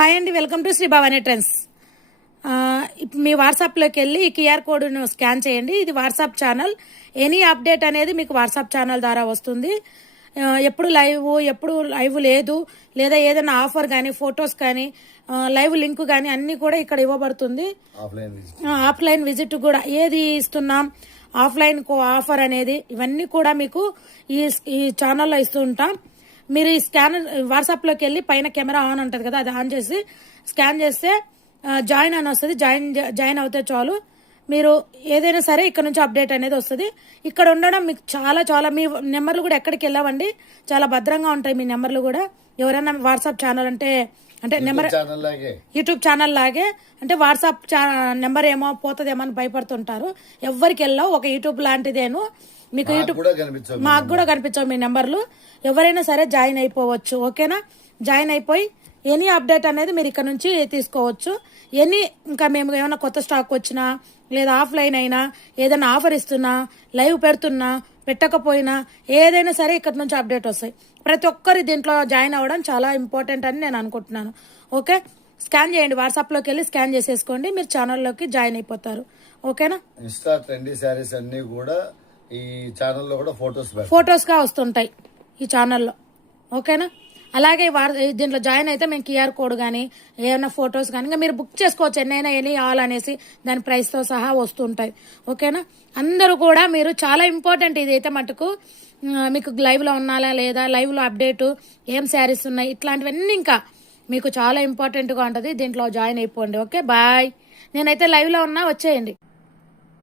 Hi అండి, welcome to Shri Bhavani trends. మీ వాట్సాప్లోకి వెళ్ళి ఈ క్యూఆర్ కోడ్ను స్కాన్ చేయండి. ఇది వాట్సాప్ ఛానల్. ఎనీ అప్డేట్ అనేది మీకు వాట్సాప్ ఛానల్ ద్వారా వస్తుంది. ఎప్పుడు లైవ్ లేదు, లేదా ఏదైనా ఆఫర్ కానీ, ఫొటోస్ కానీ, లైవ్ లింక్ కానీ అన్నీ కూడా ఇక్కడ ఇవ్వబడుతుంది. ఆఫ్లైన్ విజిట్ కూడా ఏది ఇస్తున్నాం, ఆఫ్లైన్ ఆఫర్ అనేది ఇవన్నీ కూడా మీకు ఈ ఛానల్లో ఇస్తూ ఉంటాం. మీరు ఈ స్కానర్ వాట్సాప్లోకి వెళ్ళి పైన కెమెరా ఆన్ ఉంటుంది కదా, అది ఆన్ చేసి స్కాన్ చేస్తే జాయిన్ అని వస్తుంది. జాయిన్ అవుతే చాలు, మీరు ఏదైనా సరే ఇక్కడ నుంచి అప్డేట్ అనేది వస్తుంది. ఇక్కడ ఉండడం మీకు చాలా మీ నెంబర్లు కూడా ఎక్కడికి వెళ్ళవండి, చాలా భద్రంగా ఉంటాయి మీ నెంబర్లు కూడా. ఎవరైనా వాట్సాప్ ఛానల్ అంటే నెంబర్ యూట్యూబ్ ఛానల్ లాగే అంటే వాట్సాప్ నెంబర్ ఏమో పోతుందేమో అని భయపడుతుంటారు. ఎవరికి వెళ్ళావు, ఒక యూట్యూబ్ లాంటిదేను. మీకు యూట్యూబ్ మాకు కూడా కనిపించవు మీ నెంబర్లు. ఎవరైనా సరే జాయిన్ అయిపోవచ్చు, ఓకేనా? జాయిన్ అయిపోయి ఎనీ అప్డేట్ అనేది మీరు ఇక్కడ నుంచి తీసుకోవచ్చు. ఇంకా మేము ఏమైనా కొత్త స్టాక్ వచ్చినా, లేదా ఆఫ్లైన్ అయినా, ఏదైనా ఆఫర్ ఇస్తున్నా, లైవ్ పెడుతున్నా, పెట్టకపోయినా ఏదైనా సరే ఇక్కడ నుంచి అప్డేట్ వస్తాయి. ప్రతి ఒక్కరు దీంట్లో జాయిన్ అవ్వడం చాలా ఇంపార్టెంట్ అని నేను అనుకుంటున్నాను. ఓకే, స్కాన్ చేయండి, వాట్సాప్లోకి వెళ్ళి స్కాన్ చేసేసుకోండి, మీరు ఛానల్లోకి జాయిన్ అయిపోతారు. ఓకేనా? ఇన్స్టా ట్రెండీ శారీస్ అన్ని కూడా ఈ ఛానల్లో కూడా ఫొటోస్ గా వస్తుంటాయి ఈ ఛానల్లో. ఓకేనా? అలాగే దీంట్లో జాయిన్ అయితే మేము క్యూఆర్ కోడ్ కానీ, ఏమైనా ఫొటోస్ కానీ ఇంకా మీరు బుక్ చేసుకోవచ్చు. ఎనీ ఆల్ అనేసి దాని ప్రైస్తో సహా వస్తుంటాయి. ఓకేనా? అందరూ కూడా మీరు చాలా ఇంపార్టెంట్ ఇది అయితే మటుకు. మీకు లైవ్లో ఉన్నాలా లేదా, లైవ్లో అప్డేటు, ఏం శారీస్ ఉన్నాయి, ఇట్లాంటివన్నీ ఇంకా మీకు చాలా ఇంపార్టెంట్గా ఉంటుంది. దీంట్లో జాయిన్ అయిపోండి. Okay, bye. నేనైతే లైవ్లో ఉన్నా, వచ్చేయండి.